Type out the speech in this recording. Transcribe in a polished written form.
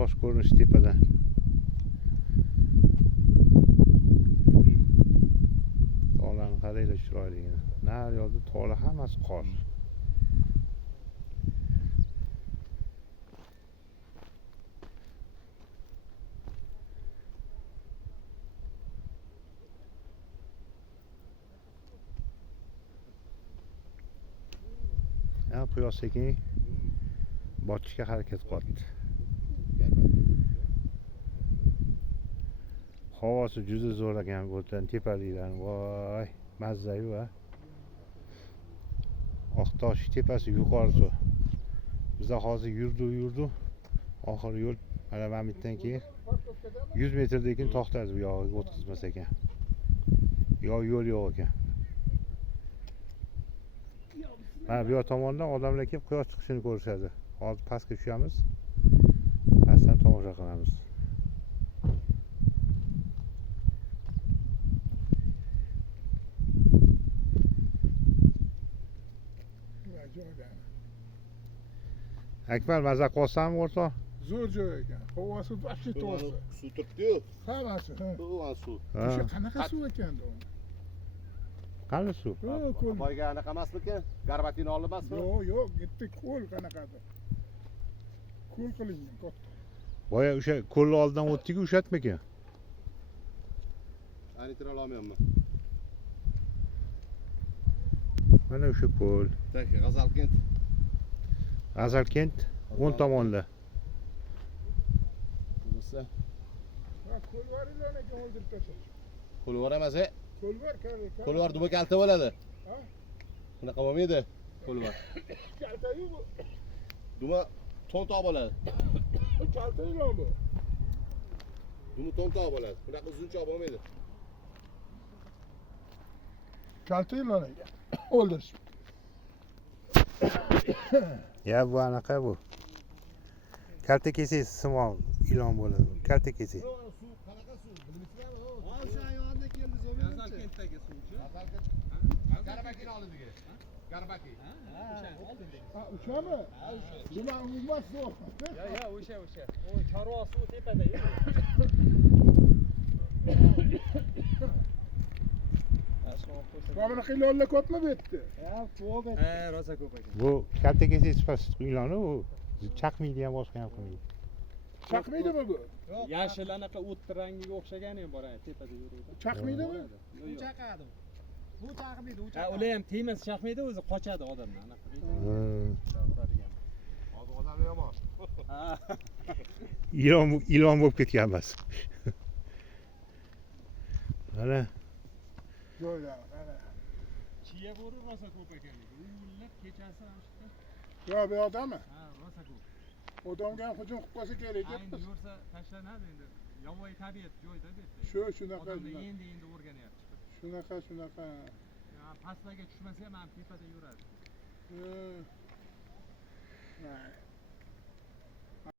tosh ko'rinishi tepadan. Tog'larni qaranglar chiroyligini. Nari yoqda tog'lar hammasi qor. Ya quyosh sekin botishga harakat qilyapti. Havosi juda zo'r ekan bu yerdan tepalikdan. Voy, mazza-yu a. Oqtosh tepasi yuqorisi. Biz hozir yurdi. Oxiri yo'l mana bu yerdan keyin 100 metrdan keyin to'xtadi bu yog'iga o'tkazmas ekan. Yo'l yo'q ekan. Mana bu yoq tomondan odamlar kelib quyosh chiqishini ko'rishadi. Hozir pastga tushamiz. Pastdan tomosha qilamiz. Akmal mazza qilsanmi o'rtoq? Zo'r joy ekan. Havosi vaqti to'g'ri. Suv turibdi-yu. Hammasi. Suv, suv. O'sha qanaqa suv ekan bu? Qani suv? Ko'l. Boyga anaqa emasmikan? Garbatini olib emasmi? Yo'q, bitta ko'l qanaqadir. Ko'l qilingan katta. Boya o'sha ko'lni oldidan o'tdik-ku, o'shatmikan? Aniqtira olmayapman. Mana o'sha ko'l. G'azalkent. G'azalkent 10 tomonda. Bunisi. Ha, ko'l var ekan o'ldirib tashlash. Ko'l var emas, Ko'l var, Ko'l var duma kalta bo'ladi. Ha? Bunaqa bo'lmaydi. Ko'l var. Kalta-yu bu. Duma to'ntoq bo'ladi. Kalta-yu bu. Duma to'ntoq bo'ladi. Bunaqa uzunchoq bo'lmaydi. Kalta-yu ekan. O'ldirish. Ya bu anaqa bu. Kalta kesak simon ilon bo'ladi. Kalta kesak. Suv qanaqa suv? Bilmaysizlarmi? O'sha ayolda keldi G'azalkentdagi suvchi. Garbakini oldidagi. Garbaki. Ha, o'shami? Nima emas bu? Ya, o'sha. O chorva suv tepada-yu. Mana qilonlar ko'pmi bu yerda? Ha, ko'p. Rosa ko'p ekan. Bu kalta kesak sifati iloni u chaqmaydi ham boshqa ham qilmaydi. Chaqmaydimi bu? Yashil anaqa o't rangiga o'xshagani ham bor, tepada yuruvdi. Chaqmaydimi? Bu chaqadi. Bu chaqmaydi, u chaqadi. Ha, ular ham tegmasa chaqmaydi, o'zi qochadi odamdan anaqa deydi. Uradigan. Hozir odam yomon. Ha. Ilon bo'lib ketgan emas. Mana Joylar, mana. Chiya bo'ri rosa ko'p ekan. Uyullab kechasi ham chiqdi. Yo, bu odammi? Ha, rosa ko'p. Odamga ham hujum qilib qolsa kerak Ayni debmiz. yursa tashlanadi endi. Yovvoyi tabiat joyda debdi. Shunaqa. Odamlar endi o'rganyapti. Shunaqa. Ya pastlarga tushmasa ham tepada yuradi. Mayli.